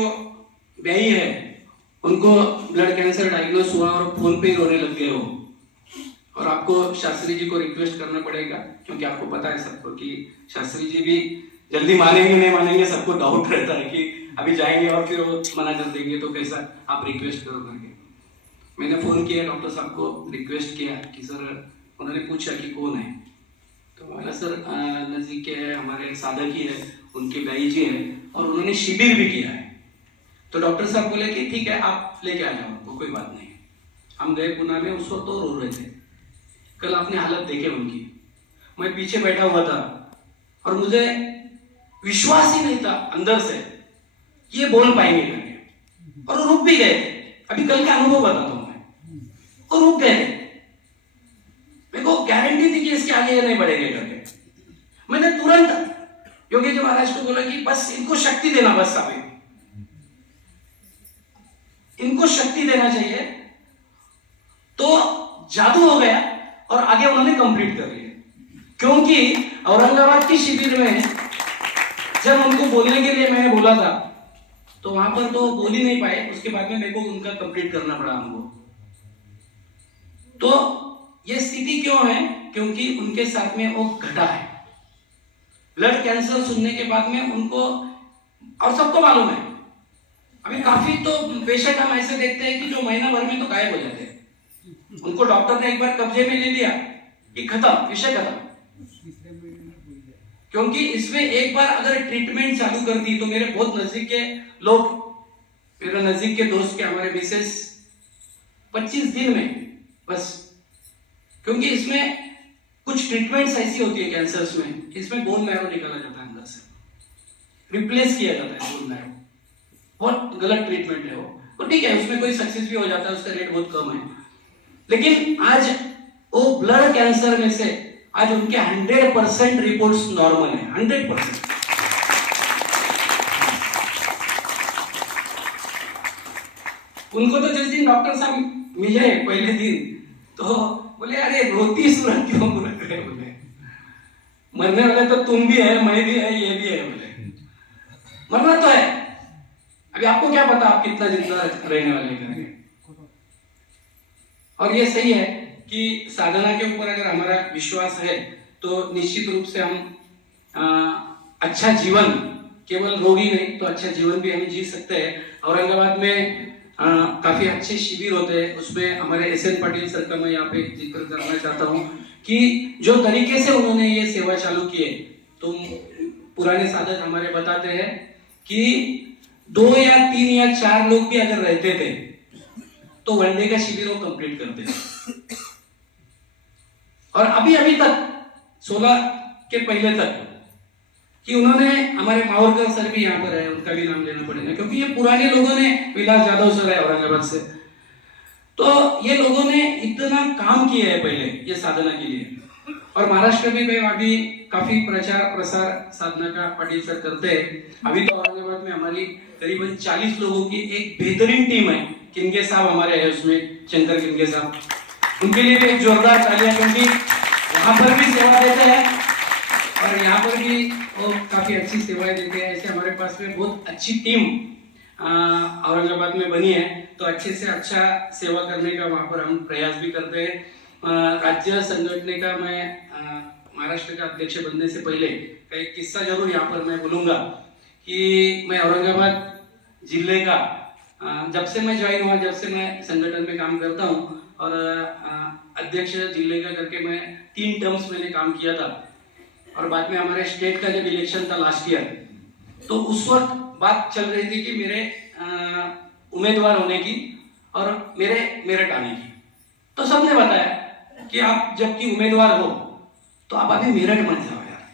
भाई है उनको ब्लड कैंसर डायग्नोस हुआ और फोन पे ही रोने लग गए हो, और आपको शास्त्री जी को रिक्वेस्ट करना पड़ेगा, क्योंकि आपको पता है सबको कि शास्त्री जी भी जल्दी मानेंगे नहीं मानेंगे, सबको डाउट रहता है कि अभी जाएंगे और फिर वो मना कर देंगे तो कैसा आप रिक्वेस्ट करो करके। मैंने फोन किया डॉक्टर साहब को, रिक्वेस्ट किया कि सर, उन्होंने पूछा कि कौन है, तो बोला सर नजदीक के हमारे साधक ही है, उनके भाई जी है और उन्होंने शिविर भी किया है। तो डॉक्टर साहब बोले कि ठीक है आप लेके आ जाओ उनको, कोई बात नहीं। हम गए पुणे में, उस वक्त तो रो रहे थे। कल आपने हालत देखे उनकी, मैं पीछे बैठा हुआ था और मुझे विश्वास ही नहीं था अंदर से ये बोल पाएंगे करके, और रुक भी गए थे। अभी कल का अनुभव बताता हूं मैं, और रुक गए थे, मेरे को गारंटी थी कि इसके आगे ये नहीं बढ़ेंगे करके। मैंने तुरंत योगी जी महाराज को बोला कि बस इनको शक्ति देना, बस अभी इनको शक्ति देना चाहिए। तो जादू हो गया और आगे उन्होंने कंप्लीट कर लिया, क्योंकि औरंगाबाद की शिविर में जब उनको बोलने के लिए मैंने बोला था तो वहां पर तो बोल ही नहीं पाए, उसके बाद में मेरे को उनका कंप्लीट करना पड़ा हमको। तो ये स्थिति क्यों है, क्योंकि उनके साथ में वो घटा है। ब्लड कैंसर सुनने के बाद में उनको, और सबको मालूम है, अभी काफी तो पेशेंट हम ऐसे देखते हैं कि जो महीना भर में तो गायब हो जाते हैं। उनको डॉक्टर ने एक बार कब्जे में ले लिया कि खत्म, विषय खत्म। क्योंकि इसमें एक बार अगर ट्रीटमेंट चालू कर दी तो मेरे बहुत नजदीक के लोग, मेरे नजदीक के दोस्त के, हमारे मिसेस 25 दिन में बस, क्योंकि इसमें कुछ ट्रीटमेंट्स ऐसी होती है कैंसर्स में, इसमें बोन मैरो निकाला जाता है अंदर से, रिप्लेस किया जाता है बोन मैरो। बहुत गलत ट्रीटमेंट है वो, तो ठीक है उसमें कोई सक्सेस भी हो जाता है, उसका रेट बहुत कम है। लेकिन आज वो ब्लड कैंसर में से आज उनके 100% रिपोर्ट्स नॉर्मल है, 100%। उनको तो जिस दिन डॉक्टर साहब मिले पहले दिन तो बोले अरे रोती सूरत क्यों बोल रहे, बोले मरने वाले तो तुम भी है, मैं भी है, ये भी है, बोले मरना तो है, अभी आपको क्या पता आप कितना जिंदा रहने वाले करेंगे। और ये सही है कि साधना के ऊपर अगर हमारा विश्वास है तो निश्चित रूप से हम अच्छा जीवन, केवल रोगी नहीं तो अच्छा जीवन भी हम जी सकते हैं। औरंगाबाद में काफी अच्छे शिविर होते हैं, उसमें हमारे SN पाटिल सर का मैं यहाँ पे जिक्र करना चाहता हूँ कि जो तरीके से उन्होंने ये सेवा चालू की है, तो पुराने साधक हमारे बताते हैं कि 2 या 3 या 4 लोग भी अगर रहते थे तो वनडे का शिविर वो कंप्लीट करते थे। और अभी तक 16 के पहले तक कि उन्होंने, हमारे मावरकर सर भी यहाँ पर है, उनका भी नाम लेना पड़ेगा क्योंकि ये पुराने लोगों ने, विलास यादव सर है औरंगाबाद से, तो ये लोगों ने इतना काम किया है पहले ये साधना के लिए। और महाराष्ट्र में भी अभी काफी प्रचार प्रसार साधना का पाटिल सर करते हैं। अभी तो औरंगाबाद में हमारी करीबन 40 लोगों की एक बेहतरीन टीम है। किनगे साहब हमारे हैं उसमें, शंकर किनगे साहब, उनके लिए भी एक जोरदार तालियां, क्योंकि वहाँ पर भी सेवा देते हैं और यहाँ पर भी वो काफी अच्छी सेवाएं देते हैं। ऐसे हमारे पास में बहुत अच्छी टीम औरंगाबाद में बनी है, तो अच्छे से अच्छा सेवा करने का वहाँ पर हम प्रयास भी करते हैं। राज्य संगठन का मैं महाराष्ट्र का अध्यक्ष बनने से पहले का एक किस्सा जरूर यहाँ पर मैं बोलूँगा कि मैं औरंगाबाद जिले का जब से मैं ज्वाइन हुआ, जब से मैं संगठन में काम करता हूँ और अध्यक्ष जिले का करके मैं 3 टर्म्स मैंने काम किया था। और बाद में हमारे स्टेट का जब इलेक्शन था लास्ट ईयर, तो उस वक्त बात चल रही थी कि मेरे उम्मीदवार होने की और मेरे मेरिट आने की। तो सबने बताया कि आप जबकि उम्मीदवार हो तो आप अभी मेरिट मत जाओ यार,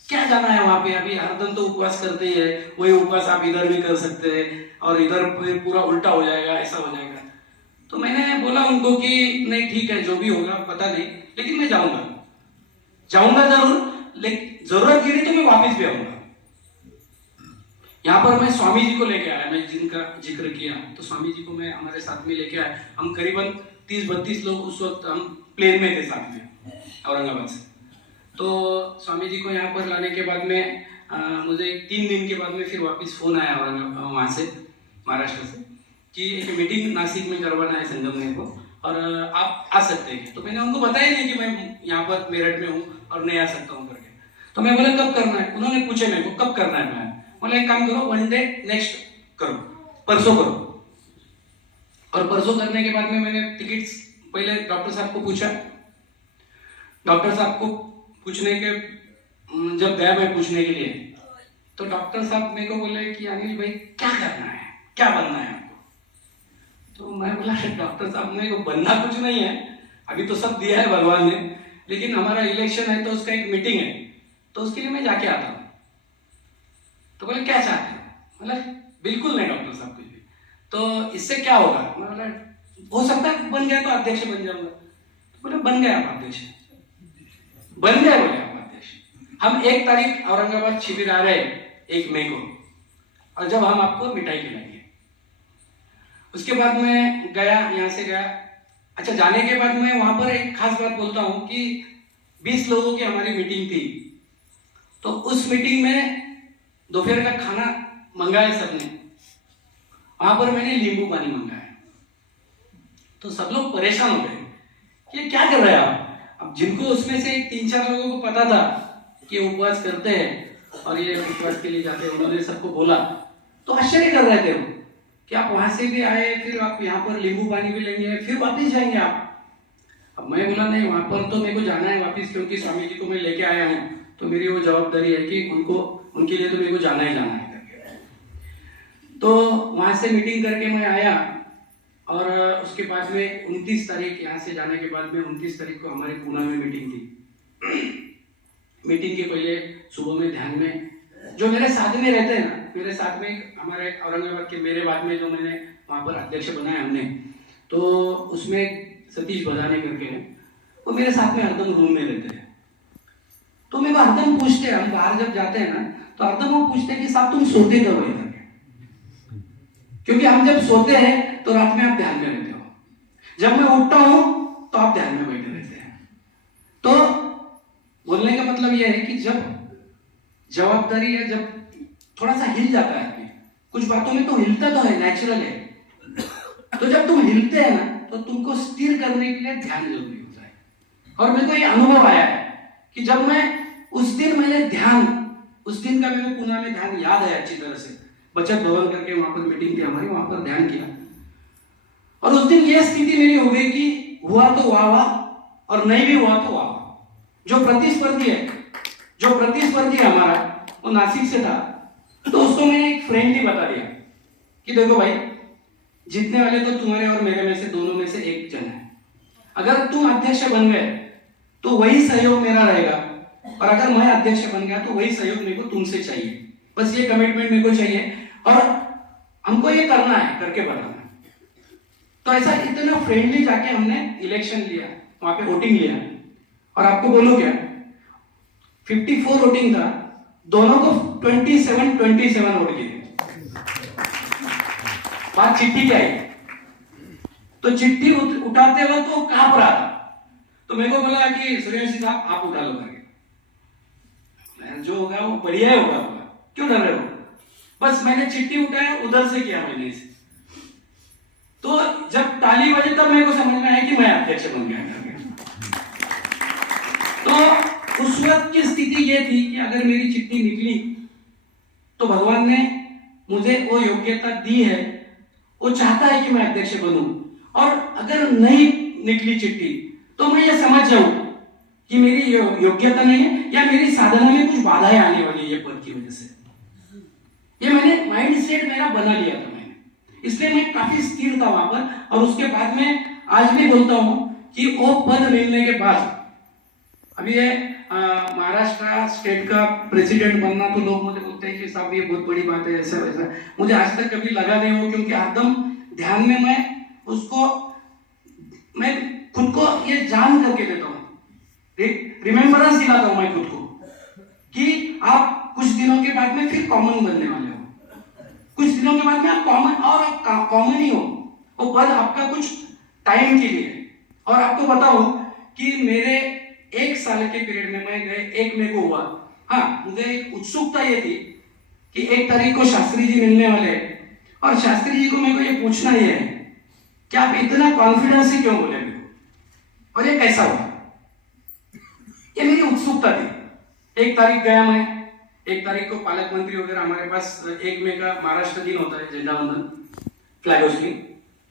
क्या जाना है वहां पे, अभी हरदम तो उपवास करते ही है, वही उपवास आप इधर भी कर सकते हैं और इधर पूरा उल्टा हो जाएगा, ऐसा हो जाएगा। तो मैंने बोला उनको कि नहीं ठीक है, जो भी होगा पता नहीं, लेकिन मैं जाऊंगा जरूर, लेकिन जरूरत गिरी तो मैं वापस भी आऊंगा। यहाँ पर मैं स्वामी जी को लेके आया, मैं जिनका जिक्र किया, तो स्वामी जी को मैं हमारे साथ में लेके आया। हम करीबन 30-32 लोग उस वक्त हम प्लेन में थे साथ में औरंगाबाद से। तो स्वामी जी को यहाँ पर लाने के बाद में मुझे 3 दिन के बाद में फिर वापस फोन आया औरंगाबाद वहाँ से, महाराष्ट्र से, कि एक मीटिंग नासिक में करवाना है संगम को और आप आ सकते हैं। तो मैंने उनको बताया नहीं कि मैं यहाँ पर मेरठ में हूँ और नहीं आ सकता हूँ करके। तो मैं बोला कब करना है, उन्होंने पूछे मेरे को कब करना है। मैं बोला एक काम करो, 1 डे नेक्स्ट करो, परसों करो। और परसों करने के बाद में मैंने टिकट्स पहले डॉक्टर साहब को पूछा। डॉक्टर साहब को पूछने के जब गया मैं पूछने के लिए, तो डॉक्टर साहब मेरे को बोले कि अनिल भाई क्या करना है, क्या बनना है आपको। तो मैं बोला डॉक्टर साहब मेरे को बनना कुछ नहीं है, अभी तो सब दिया है भगवान ने, लेकिन हमारा इलेक्शन है तो उसका एक मीटिंग है, तो उसके लिए मैं जाके आता हूँ। तो बोले क्या चाहते हो, मतलब बिल्कुल नहीं डॉक्टर साहब कुछ भी, तो इससे क्या होगा। मैं बोला हो सकता है बन गया तो अध्यक्ष बन जाऊंगा। तो बोले बन गया आप अध्यक्ष, बन गया बोले आप अध्यक्ष। हम 1 तारीख औरंगाबाद शिविर आ रहे 1 मई को, और जब हम आपको मिठाई खिलाएंगे। उसके बाद मैं गया, यहाँ से गया। अच्छा, जाने के बाद मैं वहां पर एक खास बात बोलता हूँ कि 20 लोगों की हमारी मीटिंग थी। तो उस मीटिंग में दोपहर का खाना मंगाया सबने, वहां पर मैंने नींबू पानी मंगाया। तो सब लोग परेशान हो गए कि क्या कर रहे हैं आप। अब जिनको उसमें से 3-4 लोगों को पता था कि उपवास करते हैं और ये उपवास के लिए जाते हैं, उन्होंने सबको बोला, तो आश्चर्य कर रहे थे वो कि आप वहां से भी आए, फिर आप यहाँ पर नींबू पानी भी लेंगे, फिर वापिस जाएंगे आप। अब मैं बोला नहीं, वहां पर तो मेरे को जाना है वापिस, क्योंकि स्वामी जी को मैं लेके आया हूँ, तो मेरी वो जवाबदारी है कि उनके लिए तो मेरे को जाना ही जाना है करके। तो वहां से मीटिंग करके मैं आया और उसके बाद में 29 तारीख यहाँ से जाने के बाद में 29 तारीख को हमारे पुणे में मीटिंग थी। मीटिंग के पहले सुबह में ध्यान में जो मेरे साथ में रहते हैं ना, मेरे साथ में हमारे औरंगाबाद के मेरे बाद में जो मैंने वहां पर अध्यक्ष बनाया हमने, तो उसमें सतीश बदाने करके हैं, वो मेरे साथ में हरदम रूम में रहते हैं। तो मेरे को हरदम पूछते हैं, हम बाहर जब जाते हैं ना, तो हरदम वो पूछते हैं कि साहब तुम सोते कब हो इधर, क्योंकि हम जब सोते हैं तो रात में आप ध्यान में रहते हो, जब मैं उठता हूं तो आप ध्यान में बैठे रहते हैं। तो बोलने का मतलब यह है कि जब जवाबदारी है, जब थोड़ा सा हिल जाता है, कुछ बातों में तो हिलता तो है, नेचुरल है, तो जब तुम हिलते हैं ना तो तुमको स्थिर करने के लिए ध्यान जरूरी होता है। और मेरे को ये अनुभव आया है कि जब मैं उस दिन उस दिन का मेरे को पुणे में ध्यान याद है अच्छी तरह से, बचत भवन करके वहां पर मीटिंग थी हमारी, वहां पर ध्यान किया, और उस दिन यह स्थिति मेरी हो गई कि हुआ तो वाह और नहीं भी हुआ तो वाह। जो प्रतिस्पर्धी है हमारा, वो नासिक से था, तो उसको मैंने एक फ्रेंडली बता दिया कि देखो भाई, जीतने वाले तो तुम्हारे और मेरे में से दोनों में से एक जन है। अगर तुम अध्यक्ष बन गए तो वही सहयोग मेरा रहेगा, और अगर मैं अध्यक्ष बन गया तो वही सहयोग मेरे को तुमसे चाहिए। बस ये कमिटमेंट मेरे को चाहिए और हमको ये करना है, करके बताना। तो ऐसा इतना फ्रेंडली जाके हमने इलेक्शन लिया, वहां पे वोटिंग लिया, और आपको बोलूं क्या, 54 वोटिंग था, दोनों को 27 वोट किए। बात चिट्ठी की आई, तो चिट्ठी उठाते वक्त वो कांप रहा था, तो मेरे को बोला कि सूर्यवंशी साहब आप उठा लो करके, जो होगा वो बढ़िया ही होगा, क्यों डर रहे हो। बस मैंने चिट्ठी उठाया, उधर से किया मैंने इसे। तो जब ताली बजी तब मेरे को समझ में आया कि मैं अध्यक्ष बन गया। तो उस वक्त की स्थिति ये थी कि अगर मेरी चिट्ठी निकली तो भगवान ने मुझे वो योग्यता दी है, वो चाहता है कि मैं अध्यक्ष बनूं। और अगर नहीं निकली चिट्ठी तो मैं ये समझ जाऊं कि मेरी योग्यता नहीं है या मेरी साधना में कुछ बाधाएं आने वाली है ये पद की वजह से। ये मैंने माइंड सेट मेरा बना लिया था मैंने, इसलिए मैं काफी स्थिर था वहां पर। और उसके बाद में आज भी बोलता हूं कि वो पद मिलने के बाद, अभी ये महाराष्ट्र स्टेट का प्रेसिडेंट बनना, तो लोग मुझे बोलते हैं कि साहब ये बहुत बड़ी बात है, ऐसा वैसा। मुझे आज तक कभी लगा नहीं हो, क्योंकि एकदम ध्यान में मैं खुद को ये जान करके देता हूँ, रिमेम्बरेंस दिलाता हूँ मैं खुद को कि आप कुछ दिनों के बाद में फिर कॉमन बनने वाले हो। कुछ दिनों के बाद में आप कॉमन, और आप कॉमन ही हो, वो पद आपका कुछ टाइम के लिए। और आपको बताओ कि मेरे 1 साल के पीरियड में मैं गए, एक मेरे को हुआ, हाँ मुझे एक उत्सुकता ये थी कि 1 तारीख को शास्त्री जी मिलने वाले हैं, और शास्त्री जी को मेरे को ये पूछना ही है कि आप इतना कॉन्फिडेंस से क्यों बोले मेरे को, और ये कैसा हुआ। ये मेरी उत्सुकता थी। 1 तारीख गया मैं, 1 तारीख को पालक मंत्री वगैरह, हमारे पास 1 मई का महाराष्ट्र दिन होता है, झंडा वंदन, फ्लैग होस्टिंग,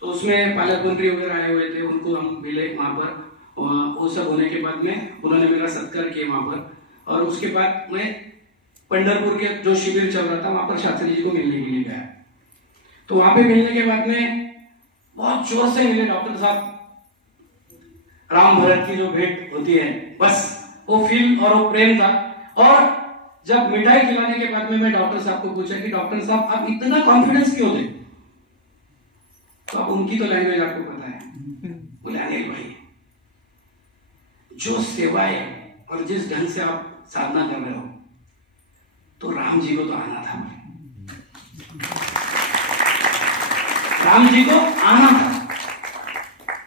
तो उसमें पालक मंत्री वगैरह आए हुए थे, उनको हम मिले वहां पर। वो सब होने के बाद में उन्होंने मेरा सत्कार किया वहां पर। और उसके बाद मैं पंढरपुर के जो शिविर चल रहा था वहां पर शास्त्री जी को मिलने के लिए गया। तो वहां पे मिलने के बाद में बहुत जोर से मिले डॉक्टर साहब, राम भरत की जो भेंट होती है, बस वो फील और वो प्रेम था। और जब मिठाई खिलाने के बाद में मैं डॉक्टर साहब को पूछा कि डॉक्टर साहब आप इतना कॉन्फिडेंस क्यों थे, तो अब उनकी तो लैंग्वेज आपको पता है, बोले अनिल भाई जो सेवा है और जिस ढंग से आप साधना कर रहे हो, तो राम जी को तो आना था, राम जी को आना था।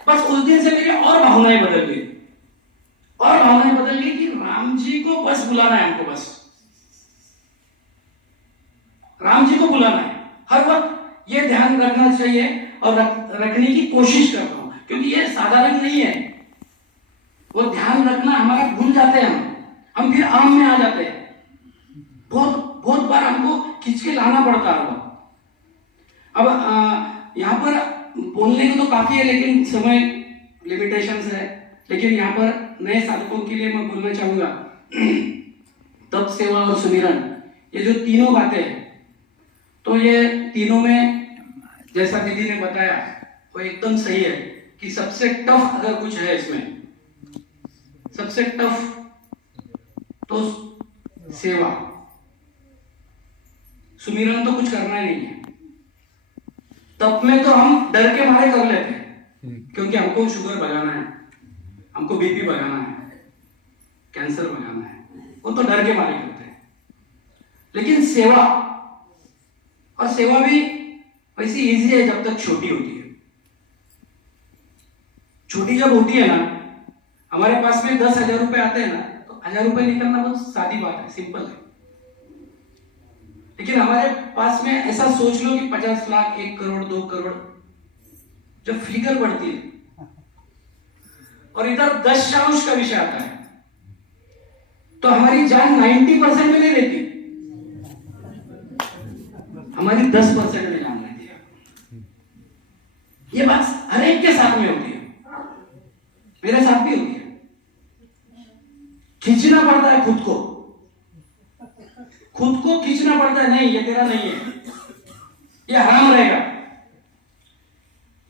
बस उस दिन से मेरी और भावनाएं बदल गई, और भावनाएं बदल गई कि राम जी को बस बुलाना है हमको, बस राम जी को बुलाना है। हर वक्त ये ध्यान रखना चाहिए और रखने की कोशिश करता हूं, क्योंकि ये साधारण नहीं है। वो ध्यान रखना हमारा भूल जाते हैं, हम फिर आम में आ जाते हैं। बहुत बार हमको खींच के लाना पड़ता है। अब यहाँ पर बोलने को तो काफी है, लेकिन समय लिमिटेशंस है। लेकिन यहाँ पर नए साधकों के लिए मैं बोलना चाहूंगा, तप, सेवा और सुमिरन, ये जो तीनों बातें हैं, तो ये तीनों में जैसा दीदी ने बताया वो एकदम सही है कि सबसे टफ अगर कुछ है इसमें, सबसे टफ तो सेवा। सुमिरन तो कुछ करना ही नहीं है। तप में तो हम डर के मारे कर लेते हैं, क्योंकि हमको शुगर भगाना है, हमको बीपी भगाना है, कैंसर भगाना है, वो तो डर के मारे करते हैं। लेकिन सेवा, और सेवा भी वैसी इजी है जब तक छोटी होती है। छोटी जब होती है ना, हमारे पास में 10,000 रुपए आते हैं ना, तो 1000 रुपए निकलना बहुत सादी बात है, सिंपल है। लेकिन हमारे पास में ऐसा सोच लो कि 50 लाख, 1 करोड़, 2 करोड़, जब फिगर बढ़ती है और इधर 10 का विषय आता है, तो हमारी जान 90% में नहीं रहती, हमारी 10% में जान रहती है। ये बात हर एक के साथ में होती है, मेरे साथ भी होती है। खींचना पड़ता है खुद को खींचना पड़ता है, नहीं ये तेरा नहीं है, ये हराम रहेगा,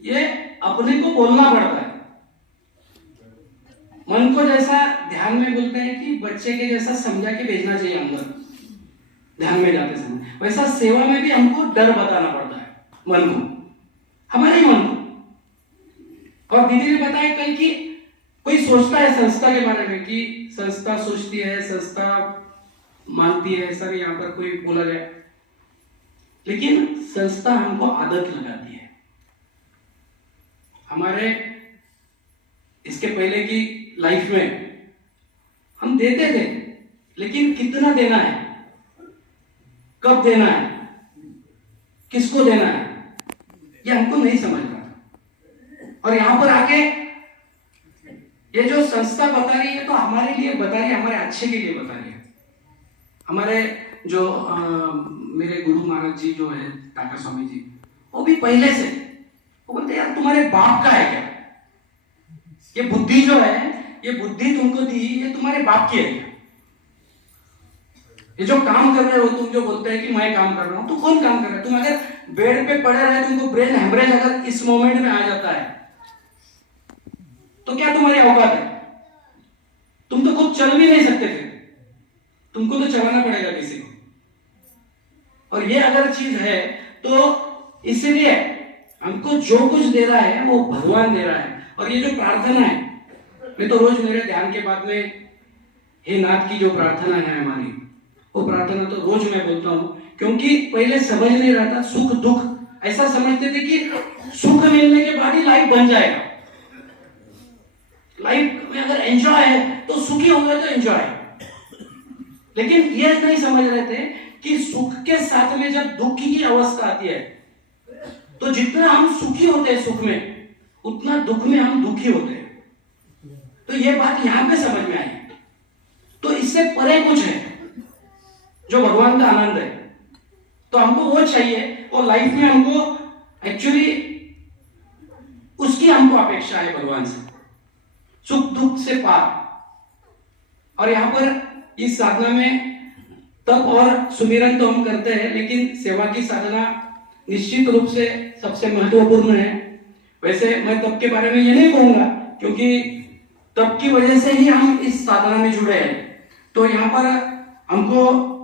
ये अपने को बोलना पड़ता है। मन को जैसा ध्यान में बोलते हैं कि बच्चे के जैसा समझा के भेजना चाहिए अंदर ध्यान में जाते समय, वैसा सेवा में भी हमको डर बताना पड़ता है मन को, हमारे ही मन को। और दीदी ने बताया कल कि कोई सोचता है संस्था के बारे में कि संस्था सोचती है, संस्था मानती है, ऐसा नहीं यहाँ पर कोई बोला जाए, लेकिन संस्था हमको आदत लगाती है। हमारे इसके पहले की लाइफ में हम देते थे, लेकिन कितना देना है, कब देना है, किसको देना है, ये हमको नहीं समझ रहा था। और यहां पर आके ये जो संस्था बता रही है तो हमारे लिए बता रही है, हमारे अच्छे के लिए बता रही है। हमारे जो मेरे गुरु महाराज जी जो है टाटा स्वामी जी, वो भी पहले से वो बोलते यार तुम्हारे बाप का है क्या, ये बुद्धि जो है, ये बुद्धि तुमको दी, ये तुम्हारे बाप की है क्या? ये जो काम कर रहे हो तुम, जो बोलते हैं कि मैं काम कर रहा हूं, तो कौन काम कर रहा है? तुम अगर बेड पे पड़े रहे, तुमको ब्रेन हेमरेज अगर इस मोमेंट में आ जाता है तो क्या तुम्हारी औकात है? तुम तो खुद चल भी नहीं सकते थे, तुमको तो चलाना पड़ेगा किसी को। और ये अगर चीज है तो इसलिए हमको जो कुछ दे रहा है वो भगवान दे रहा है। और ये जो प्रार्थना है, मैं तो रोज मेरे ध्यान के बाद में हे नाथ की जो प्रार्थना है हमारी, वो प्रार्थना तो रोज मैं बोलता हूं, क्योंकि पहले समझ नहीं रहा था। सुख दुख ऐसा समझते थे कि सुख मिलने के बाद ही लाइफ बन जाएगा, लाइफ में अगर एंजॉय है तो सुखी होंगे तो एंजॉय। लेकिन ये नहीं समझ रहे थे कि सुख के साथ में जब दुख की अवस्था आती है तो जितना हम सुखी होते हैं सुख में, उतना दुख में हम दुखी होते हैं। तो ये बात यहां पे समझ में आई। तो इससे परे कुछ है जो भगवान का आनंद है, तो हमको वो चाहिए, और लाइफ में हमको एक्चुअली उसकी हमको अपेक्षा है भगवान से, सुख दुख से पार। और यहां पर इस साधना में तप और सुमिरन तो हम करते हैं, लेकिन सेवा की साधना निश्चित रूप से सबसे महत्वपूर्ण है। वैसे मैं तप के बारे में ये नहीं कहूंगा, क्योंकि तप की वजह से ही हम इस साधना में जुड़े हैं। तो यहां पर हमको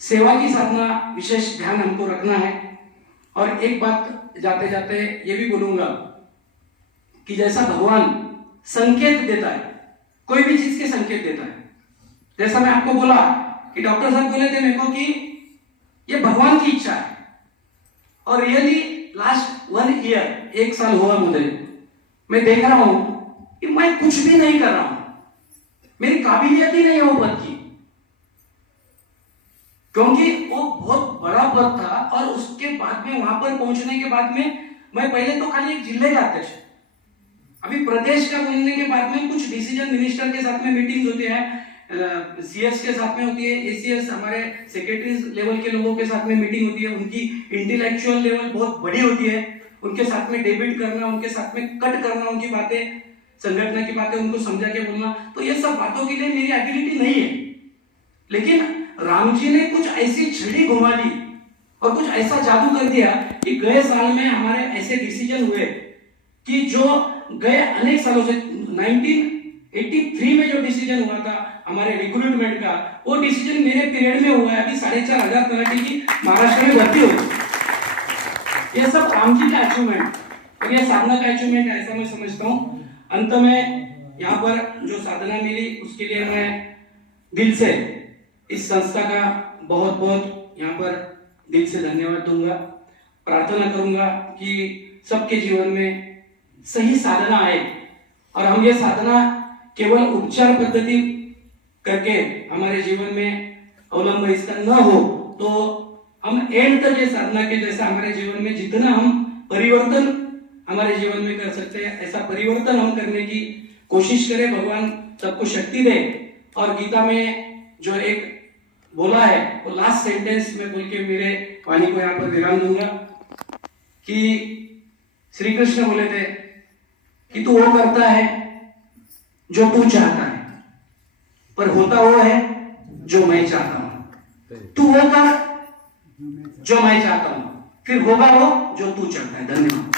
सेवा की साधना विशेष ध्यान हमको रखना है। और एक बात जाते जाते ये भी बोलूंगा कि जैसा भगवान संकेत देता है, कोई भी चीज के संकेत देता है, जैसा मैं आपको बोला कि डॉक्टर साहब बोले थे मेरे को कि ये भगवान की इच्छा है, और रियली लास्ट 1 ईयर 1 साल हुआ मुझे, मैं देख रहा हूं कि मैं कुछ भी नहीं कर रहा हूं, मेरी काबिलियत ही नहीं है वो पद की, क्योंकि वो बहुत बड़ा पद था। और उसके बाद में वहां पर पहुंचने के बाद में मैं पहले तो खाली एक जिले का अध्यक्ष, अभी प्रदेश का बनने के बाद में कुछ डिसीजन मिनिस्टर के साथ में मीटिंग होती है, सीएस के साथ में होती है, एसीएस हमारे सेक्रेटरीज लेवल के लोगों के साथ में मीटिंग होती है, उनकी इंटेलेक्चुअल लेवल बहुत बड़ी होती है, उनके साथ में डेबिट करना, उनके साथ में कट करना, उनकी बातें, संगठन की बातें उनको समझा के बोलना। तो ये सब बातों के लिए मेरी एबिलिटी नहीं है, लेकिन राम जी ने कुछ ऐसी छड़ी घुमा दी और कुछ ऐसा जादू कर दिया कि गए साल में हमारे ऐसे डिसीजन हुए कि जो गए अनेक सालों से 1983 में जो डिसीजन हुआ था हमारे रिक्रूटमेंट का, वो डिसीजन मेरे पीरियड में हुआ है। अभी 4500 तलाटी की महाराष्ट्र में भर्ती हुई। ये सब राम जी का अचीवमेंट और ये साधना का अचीवमेंट है, ऐसा मैं समझता हूँ। अंत में यहाँ पर जो साधना मिली उसके लिए मैं दिल से इस संस्था का बहुत बहुत यहाँ पर दिल से धन्यवाद दूंगा। प्रार्थना करूंगा कि सबके जीवन में सही साधना आए और हम ये साधना केवल उपचार पद्धति करके हमारे जीवन में अवलंबन इसका न हो, तो हम एंड तक ये साधना के जैसा हमारे जीवन में जितना हम परिवर्तन हमारे जीवन में कर सकते हैं, ऐसा परिवर्तन हम करने की कोशिश करें। भगवान सबको शक्ति दे। और गीता में जो एक बोला है वो लास्ट सेंटेंस में बोल के मेरे वाणी को यहाँ पर विराम दूंगा कि श्री कृष्ण बोले थे कि तू वो करता है जो तू चाहता है, पर होता वो है जो मैं चाहता हूं। तू वो कर जो मैं चाहता हूं, फिर होगा वो जो तू चाहता है। धन्यवाद।